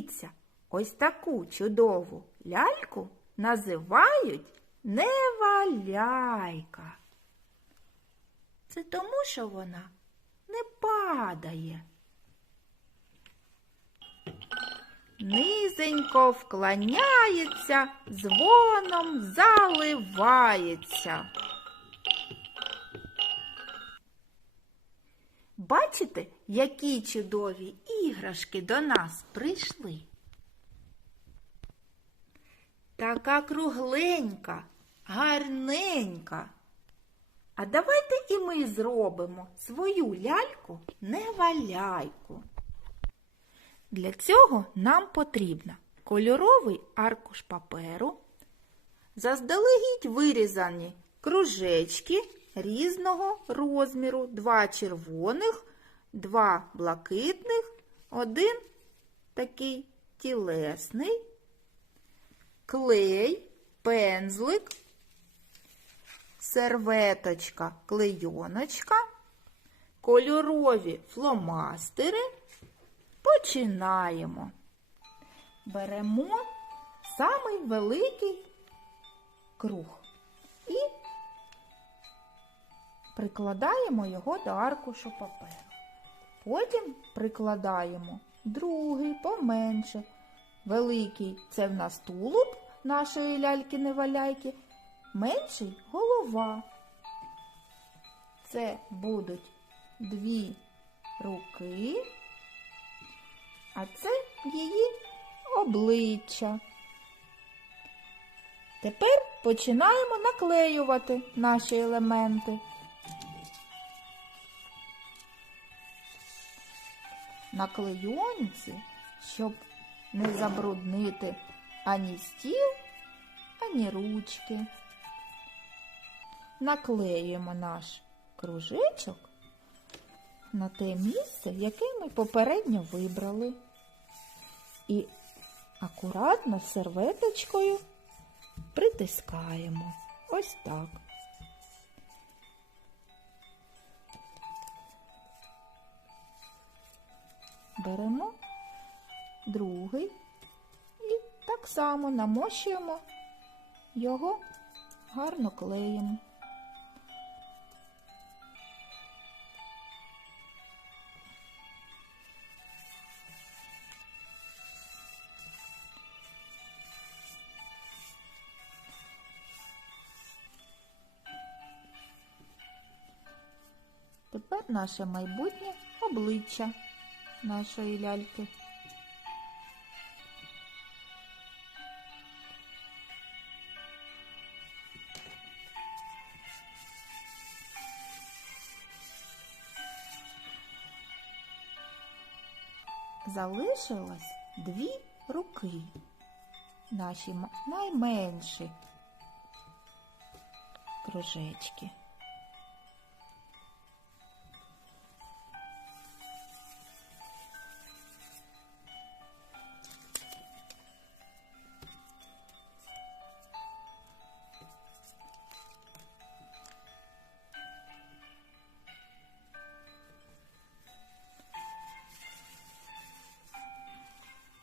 Подивіться, ось таку чудову ляльку називають неваляйка. Це тому, що вона не падає. Низенько вклоняється, дзвоном заливається. Бачите, які чудові іграшки до нас прийшли? Така кругленька, гарненька. А давайте і ми зробимо свою ляльку неваляйку. Для цього нам потрібно кольоровий аркуш паперу, заздалегідь вирізані кружечки різного розміру, два червоних, два блакитних, один такий тілесний, клей, пензлик, серветочка, клейоночка, кольорові фломастери. Починаємо. Беремо самий великий круг прикладаємо його до аркушу паперу. Потім прикладаємо другий, поменше. Великий це в нас тулуб нашої ляльки-неваляйки, менший голова. Це будуть дві руки, а це її обличчя. Тепер починаємо наклеювати наші елементи. На клейонці, щоб не забруднити ані стіл, ані ручки. Наклеюємо наш кружечок на те місце, яке ми попередньо вибрали. І акуратно серветочкою притискаємо. Ось так. Беремо другий і так само намощуємо його гарно клеєм. Тепер наше майбутнє обличчя нашої ляльки. Залишилось дві руки, наші найменші кружечки.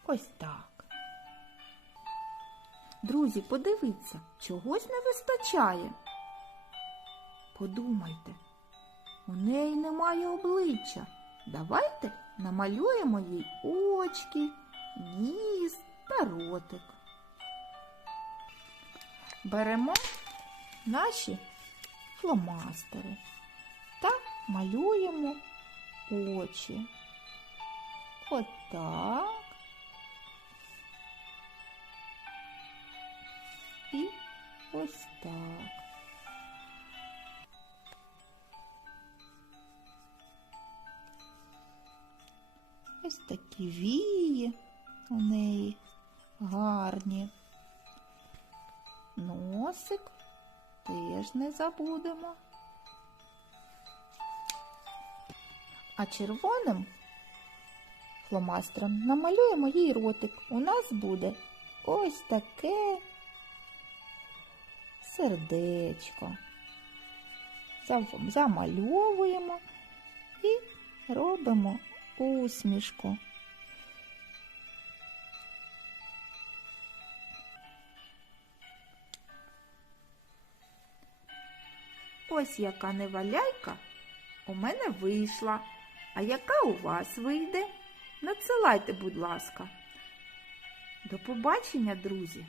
Ось так. Друзі, подивіться, чогось не вистачає. Подумайте, у неї немає обличчя. Давайте намалюємо їй очки, ніс та ротик. Беремо наші фломастери та малюємо очі. Отак. Ось так. Ось такі вії у неї гарні. Носик теж не забудемо. А червоним фломастером намалюємо їй ротик. У нас буде ось таке сердечко. Замальовуємо і робимо усмішку. Ось яка неваляйка у мене вийшла, а яка у вас вийде? Надсилайте, будь ласка. До побачення, друзі!